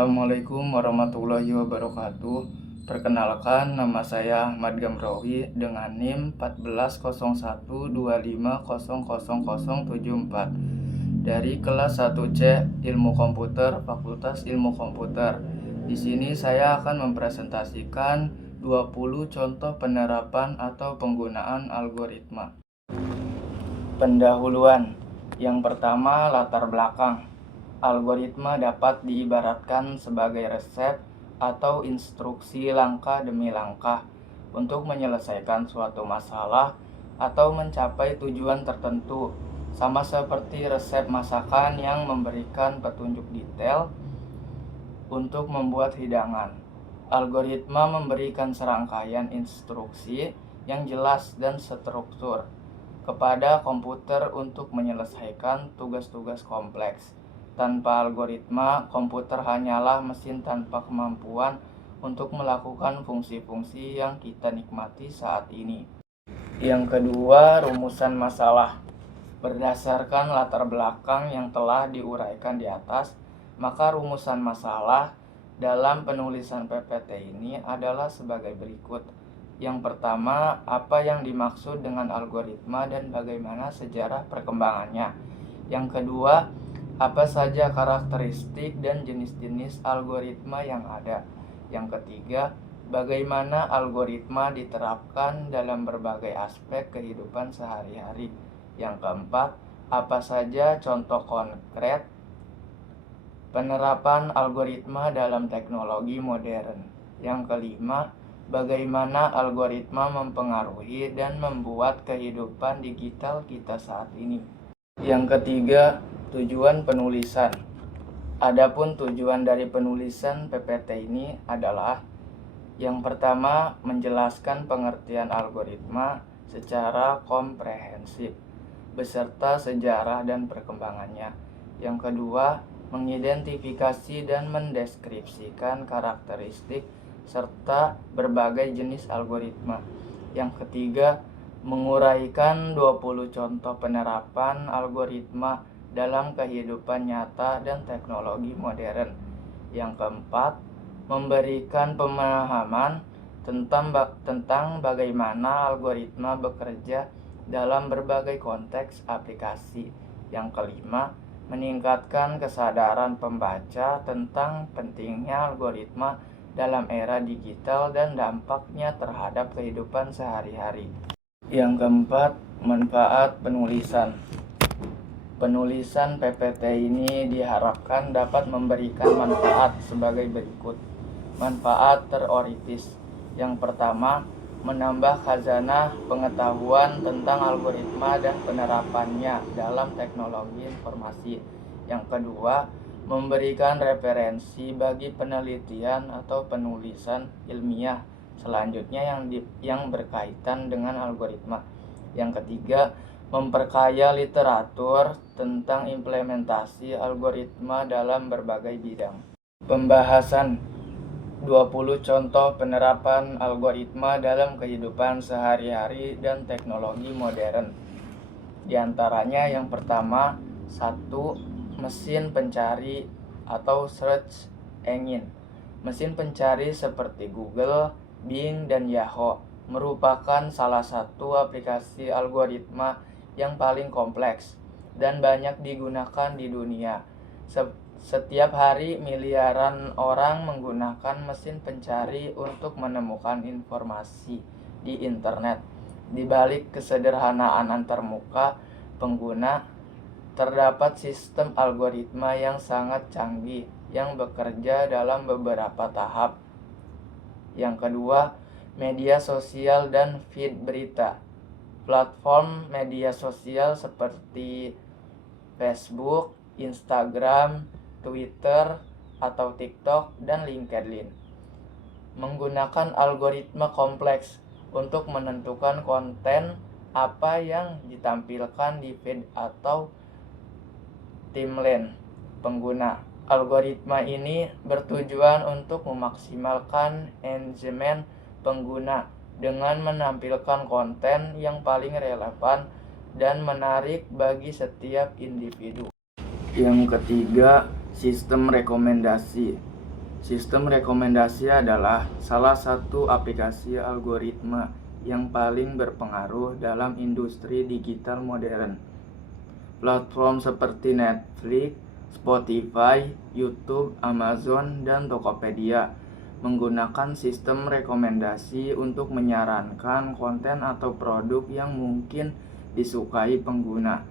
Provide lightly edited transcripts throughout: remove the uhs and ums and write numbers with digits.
Assalamualaikum warahmatullahi wabarakatuh. Perkenalkan, nama saya Ahmad Gamrowi dengan NIM 140125000074 dari kelas 1C Ilmu Komputer, Fakultas Ilmu Komputer. Di sini saya akan mempresentasikan 20 contoh penerapan atau penggunaan algoritma. Pendahuluan. Yang pertama, latar belakang. Algoritma dapat diibaratkan sebagai resep atau instruksi langkah demi langkah untuk menyelesaikan suatu masalah atau mencapai tujuan tertentu, sama seperti resep masakan yang memberikan petunjuk detail untuk membuat hidangan. Algoritma memberikan serangkaian instruksi yang jelas dan struktur kepada komputer untuk menyelesaikan tugas-tugas kompleks. Tanpa algoritma, komputer hanyalah mesin tanpa kemampuan untuk melakukan fungsi-fungsi yang kita nikmati saat ini. Yang kedua, rumusan masalah. Berdasarkan latar belakang yang telah diuraikan di atas, maka rumusan masalah dalam penulisan PPT ini adalah sebagai berikut. Yang pertama, apa yang dimaksud dengan algoritma dan bagaimana sejarah perkembangannya. Yang kedua, apa saja karakteristik dan jenis-jenis algoritma yang ada. Yang ketiga, bagaimana algoritma diterapkan dalam berbagai aspek kehidupan sehari-hari. Yang keempat, apa saja contoh konkret penerapan algoritma dalam teknologi modern. Yang kelima, bagaimana algoritma mempengaruhi dan membuat kehidupan digital kita saat ini. Yang ketiga, tujuan penulisan. Adapun tujuan dari penulisan PPT ini adalah yang pertama, menjelaskan pengertian algoritma secara komprehensif beserta sejarah dan perkembangannya. Yang kedua, mengidentifikasi dan mendeskripsikan karakteristik serta berbagai jenis algoritma. Yang ketiga, menguraikan 20 contoh penerapan algoritma dalam kehidupan nyata dan teknologi modern. Yang keempat, memberikan pemahaman tentang bagaimana algoritma bekerja dalam berbagai konteks aplikasi. Yang kelima, meningkatkan kesadaran pembaca tentang pentingnya algoritma dalam era digital dan dampaknya terhadap kehidupan sehari-hari. Yang keempat, manfaat penulisan. Penulisan PPT ini diharapkan dapat memberikan manfaat sebagai berikut. Manfaat teoritis. Yang pertama, menambah khazanah pengetahuan tentang algoritma dan penerapannya dalam teknologi informasi. Yang kedua, memberikan referensi bagi penelitian atau penulisan ilmiah selanjutnya yang berkaitan dengan algoritma. Yang ketiga, memperkaya literatur tentang implementasi algoritma dalam berbagai bidang. Pembahasan 20 contoh penerapan algoritma dalam kehidupan sehari-hari dan teknologi modern. Di antaranya yang pertama, 1. Mesin pencari atau search engine. Mesin pencari seperti Google, Bing, dan Yahoo merupakan salah satu aplikasi algoritma yang paling kompleks dan banyak digunakan di dunia. Setiap hari miliaran orang menggunakan mesin pencari untuk menemukan informasi di internet. Di balik kesederhanaan antarmuka pengguna, terdapat sistem algoritma yang sangat canggih yang bekerja dalam beberapa tahap. Yang kedua, media sosial dan feed berita. Platform media sosial seperti Facebook, Instagram, Twitter, atau TikTok, dan LinkedIn menggunakan algoritma kompleks untuk menentukan konten apa yang ditampilkan di feed atau timeline pengguna. Algoritma ini bertujuan untuk memaksimalkan engagement pengguna dengan menampilkan konten yang paling relevan dan menarik bagi setiap individu. Yang ketiga, sistem rekomendasi. Sistem rekomendasi adalah salah satu aplikasi algoritma yang paling berpengaruh dalam industri digital modern. Platform seperti Netflix, Spotify, YouTube, Amazon, dan Tokopedia menggunakan sistem rekomendasi untuk menyarankan konten atau produk yang mungkin disukai pengguna.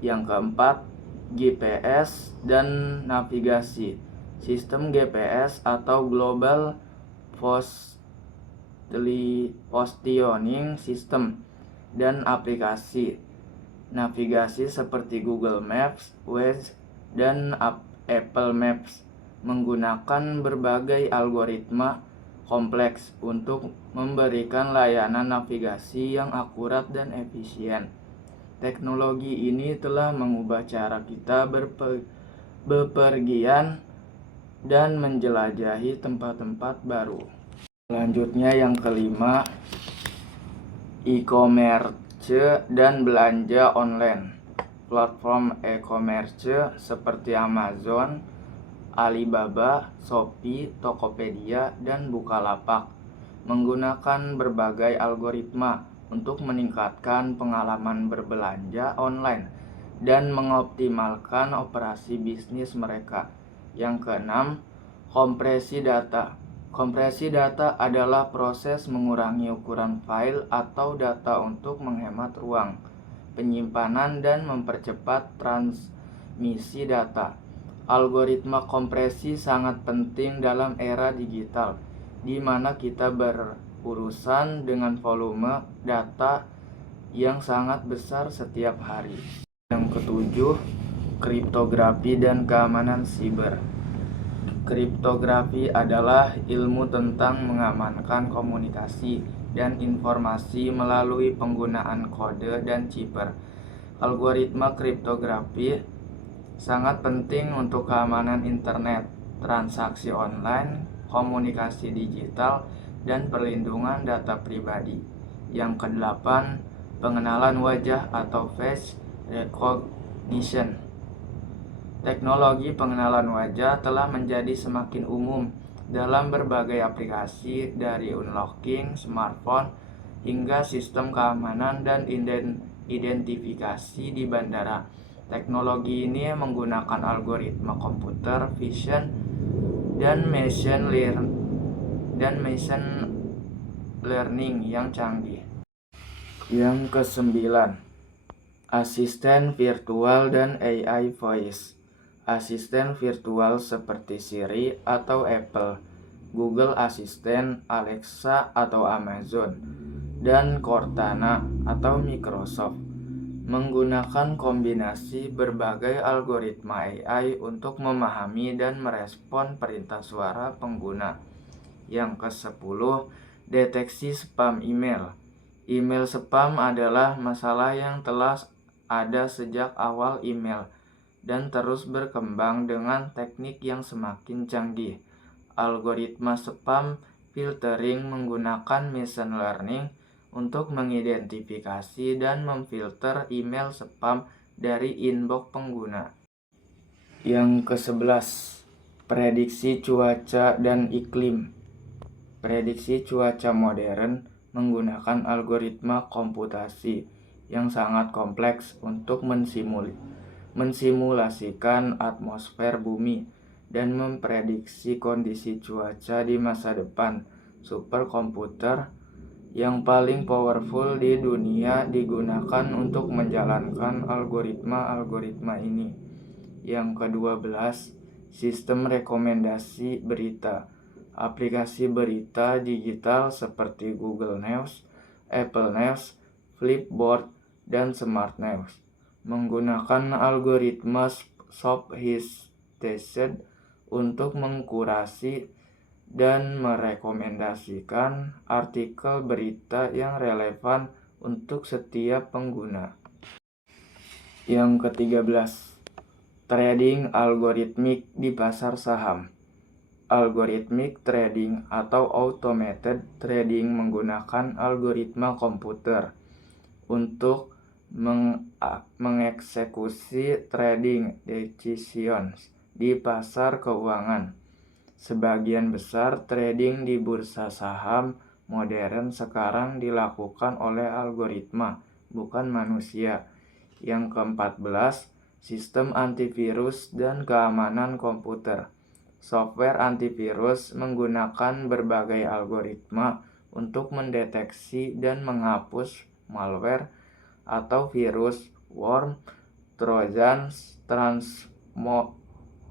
Yang keempat, GPS dan navigasi. Sistem GPS atau Global Positioning System dan aplikasi navigasi seperti Google Maps, Waze, dan Apple Maps menggunakan berbagai algoritma kompleks untuk memberikan layanan navigasi yang akurat dan efisien. Teknologi ini telah mengubah cara kita bepergian dan menjelajahi tempat-tempat baru. Selanjutnya yang kelima, e-commerce dan belanja online. Platform e-commerce seperti Amazon, Alibaba, Shopee, Tokopedia, dan Bukalapak menggunakan berbagai algoritma untuk meningkatkan pengalaman berbelanja online dan mengoptimalkan operasi bisnis mereka. Yang keenam, kompresi data. Kompresi data adalah proses mengurangi ukuran file atau data untuk menghemat ruang penyimpanan dan mempercepat transmisi data. Algoritma kompresi sangat penting dalam era digital, di mana kita berurusan dengan volume data yang sangat besar setiap hari. Yang ketujuh, kriptografi dan keamanan siber. Kriptografi adalah ilmu tentang mengamankan komunikasi dan informasi melalui penggunaan kode dan cipher. Algoritma kriptografi sangat penting untuk keamanan internet, transaksi online, komunikasi digital, dan perlindungan data pribadi. Yang kedelapan, pengenalan wajah atau face recognition. Teknologi pengenalan wajah telah menjadi semakin umum dalam berbagai aplikasi, dari unlocking smartphone hingga sistem keamanan dan identifikasi di bandara. Teknologi ini menggunakan algoritma komputer vision dan machine learning yang canggih. Yang kesembilan, asisten virtual dan AI voice. Asisten virtual seperti Siri atau Apple, Google Assistant, Alexa atau Amazon, dan Cortana atau Microsoft menggunakan kombinasi berbagai algoritma AI untuk memahami dan merespon perintah suara pengguna. Yang ke-10, deteksi spam email. Email spam adalah masalah yang telah ada sejak awal email dan terus berkembang dengan teknik yang semakin canggih. Algoritma spam filtering menggunakan machine learning untuk mengidentifikasi dan memfilter email spam dari inbox pengguna. Yang ke-11, prediksi cuaca dan iklim. Prediksi cuaca modern menggunakan algoritma komputasi yang sangat kompleks untuk mensimulasikan atmosfer bumi dan memprediksi kondisi cuaca di masa depan. Superkomputer yang paling powerful di dunia digunakan untuk menjalankan algoritma ini. Yang ke-12, sistem rekomendasi berita. Aplikasi berita digital seperti Google News, Apple News, Flipboard, dan Smart News menggunakan algoritma sophisticated untuk mengkurasi dan merekomendasikan artikel berita yang relevan untuk setiap pengguna. Yang ke-13, trading algoritmik di pasar saham. Algorithmic trading atau automated trading menggunakan algoritma komputer untuk mengeksekusi trading decisions di pasar keuangan. Sebagian besar trading di bursa saham modern sekarang dilakukan oleh algoritma, bukan manusia. Yang ke-14, sistem antivirus dan keamanan komputer. Software antivirus menggunakan berbagai algoritma untuk mendeteksi dan menghapus malware atau virus, worm, trojan,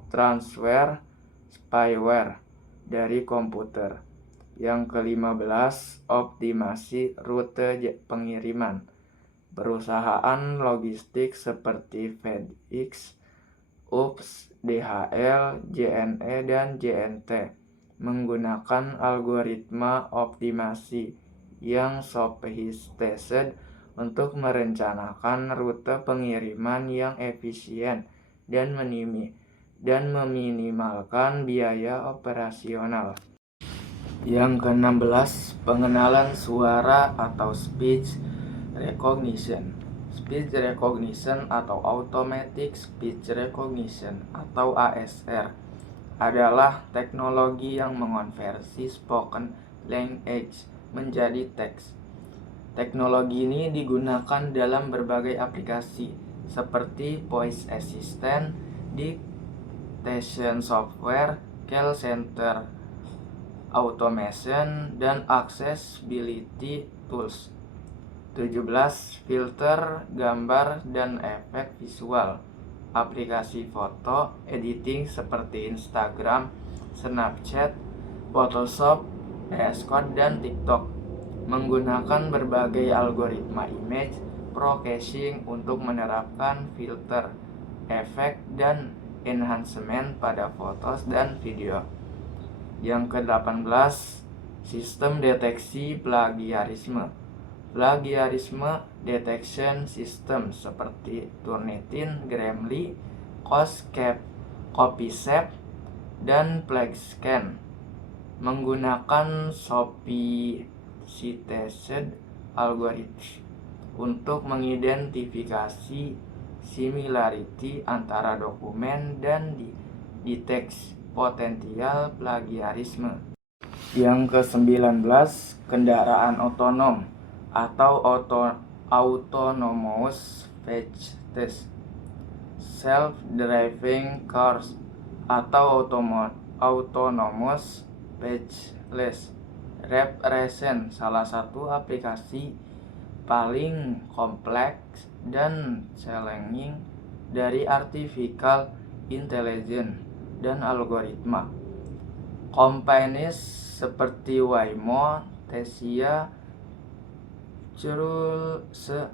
transware, spyware dari komputer. Yang ke-15, optimasi rute pengiriman. Perusahaan logistik seperti FedEx, UPS, DHL, JNE, dan JNT menggunakan algoritma optimasi yang sophisticated untuk merencanakan rute pengiriman yang efisien dan meminimalkan biaya operasional. Yang ke-16, pengenalan suara atau speech recognition. Speech recognition atau automatic speech recognition atau ASR adalah teknologi yang mengonversi spoken language menjadi teks. Teknologi ini digunakan dalam berbagai aplikasi seperti voice assistant, dictation software, call center automation, dan accessibility tools. 17. Filter, gambar, dan efek visual. Aplikasi foto editing seperti Instagram, Snapchat, Photoshop, VS Code, dan TikTok menggunakan berbagai algoritma image processing untuk menerapkan filter, efek, dan enhancement pada foto dan video. Yang ke-18, sistem deteksi plagiarisme. Plagiarisme detection system seperti Turnitin, Grammarly, Copysec, dan PlagScan menggunakan sophisticated algorithm untuk mengidentifikasi similarity antara dokumen dan deteksi potensial plagiarisme. Yang ke-19, kendaraan otonom atau autonomous vehicles, self-driving cars atau autonomous vehicles represent salah satu aplikasi paling kompleks dan challenging dari artificial intelligence dan algoritma. Companies seperti Waymo, Tesla, Cruise,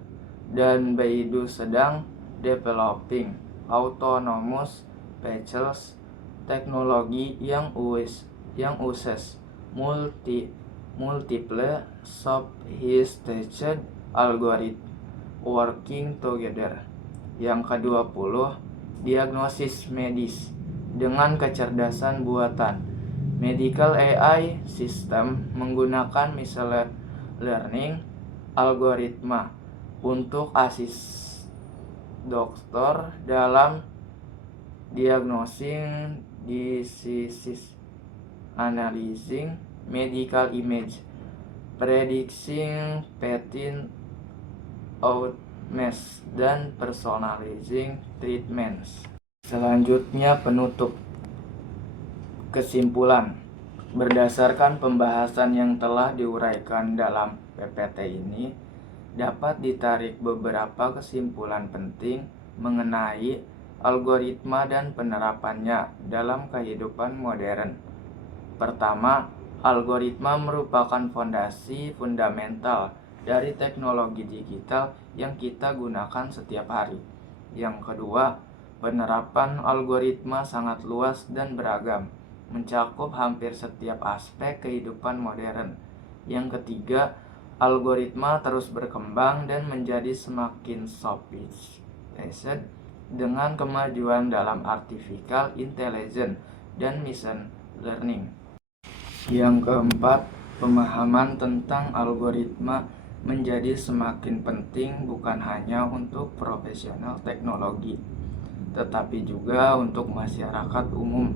dan Baidu sedang developing autonomous vehicles, teknologi yang uses multiple sophisticated algorithm working together. Yang ke-20, diagnosis medis dengan kecerdasan buatan. Medical AI system menggunakan machine learning algoritma untuk asist dokter dalam diagnosing diseases, analyzing medical image, predicting patient outcomes, dan personalizing treatments. Selanjutnya penutup. Kesimpulan. Berdasarkan pembahasan yang telah diuraikan dalam PPT ini, dapat ditarik beberapa kesimpulan penting mengenai algoritma dan penerapannya dalam kehidupan modern. Pertama, algoritma merupakan fondasi fundamental dari teknologi digital yang kita gunakan setiap hari. Yang kedua, penerapan algoritma sangat luas dan beragam, mencakup hampir setiap aspek kehidupan modern. Yang ketiga, algoritma terus berkembang dan menjadi semakin sophisticated dengan kemajuan dalam artificial intelligence dan machine learning. Yang keempat, pemahaman tentang algoritma menjadi semakin penting bukan hanya untuk profesional teknologi, tetapi juga untuk masyarakat umum.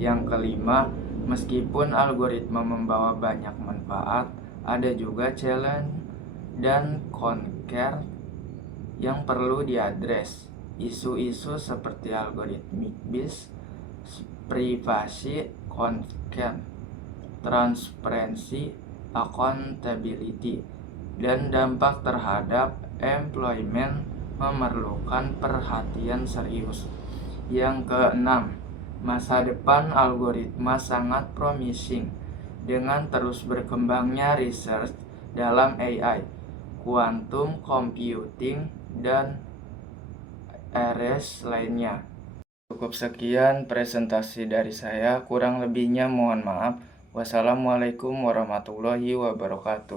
Yang kelima, Meskipun algoritma membawa banyak manfaat, ada juga challenge dan concern yang perlu diadres. Isu-isu seperti algorithmic bias, privasi, consent, transparency, accountability, dan dampak terhadap employment memerlukan perhatian serius. Yang keenam, masa depan algoritma sangat promising dengan terus berkembangnya research dalam AI, quantum computing, dan areas lainnya. Cukup sekian presentasi dari saya, kurang lebihnya mohon maaf. Wassalamualaikum warahmatullahi wabarakatuh.